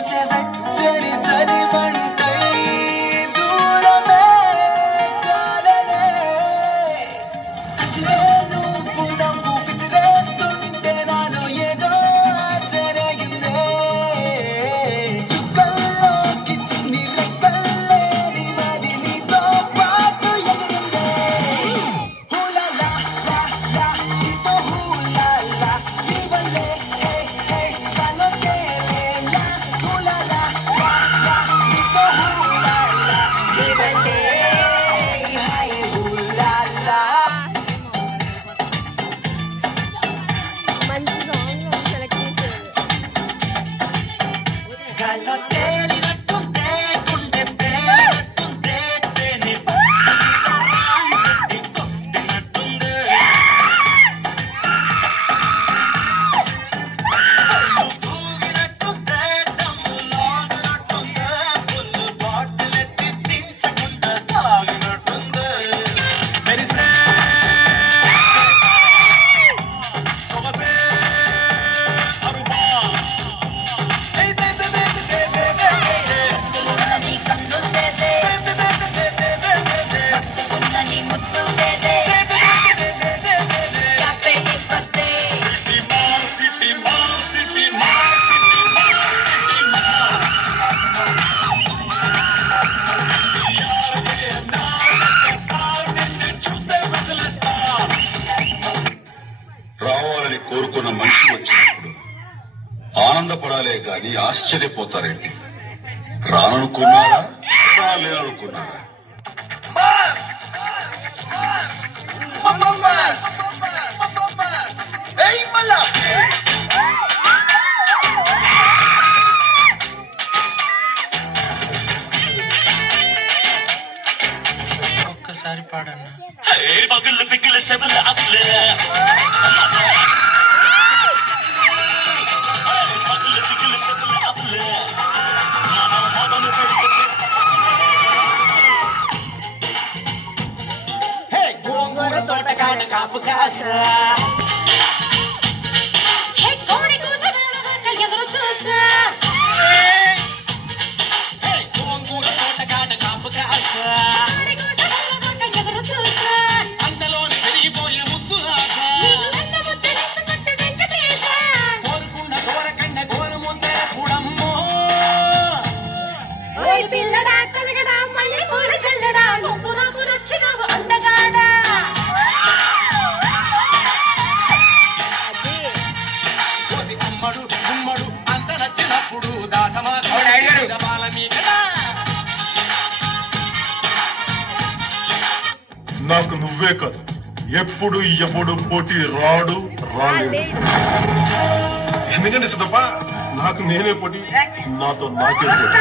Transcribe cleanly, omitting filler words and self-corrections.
శ్వాసే వెచ్చని చలిమంటై దూరమే కాలనే కసిరే నువ్వు నవ్వు విసిరేస్తుంటే నాలో ఏదో సరగిందే చుక్కల్లోకి చిన్ని రెక్కల్లేని మది నీతో పాటు ఎగిరిందే హూలాలా లా లా నీతో హూలాలా నీ వల్లే హే హే కలో తేలేలా హూలాలా లా లా నీతో హూలాలా నీ వల్లే హై హూలాలా మంచి సాంగ్ సెలెక్ట్ చేశారు. కలో తేలినట్టుందే గుండె తేలినట్టుందే తేని పట్టి కొట్టినట్టుందే తూగినట్టుందే దమ్ము లాగినట్టుందే ఫుల్ బాటిల్ ఎత్తి దించకుండా తాగినట్టుందే మెరిసే సొగసే అరుబా ఉన్నని కన్నులు దేదే ఉన్నని ముత్తు దేదే యాపే ఇవ్వద్దే city mall city mall city mall city mall రావాలని కోరుకున్న మనిషి వచ్చినప్పుడు ఆనందపడాలే గాని ఆశ్చర్యపోతారేంటి? రాననుకున్నారా, రాలేదనుకున్నారా? ఏయ్ మళ్ళా ఒక్కసారి పాడన్నా بقول بقول سبل عقله بقول بقول سبل عقله హే గోంగూర తోటకాడ కాపు కాస హే కోడి కూస వేళదాక ఎదురు చూసా హే గోంగూర తోటకాడ కాపు కాస కోడి కూస వేళదాక ఎదురు చూసా అంతలోని పెరిగిపోయే ముద్దు ఆశ నీకు వెన్న ముద్దలించుకుంటే వెంకటేశ కోరుకున్న కోరకండ గోరు ముందర కూడమ్మో ఓయ్ పిల్లడా తలగడా మళ్ళీ పూల చల్లడా నువ్వు నాకు నచ్చినావు అందగాడా అది కోసి అమ్మడు గుమ్మడు అంత నచ్చినప్పుడు దాచమాల మీకడా నాకు నువ్వే కాదు, ఎప్పుడు ఎవడు పోటీ రాడు రాలేడు. లేడు. ఎందుకంటే సుధప్ప, నాకు నేనే పోటీ, నాతో నాకే పోటీ.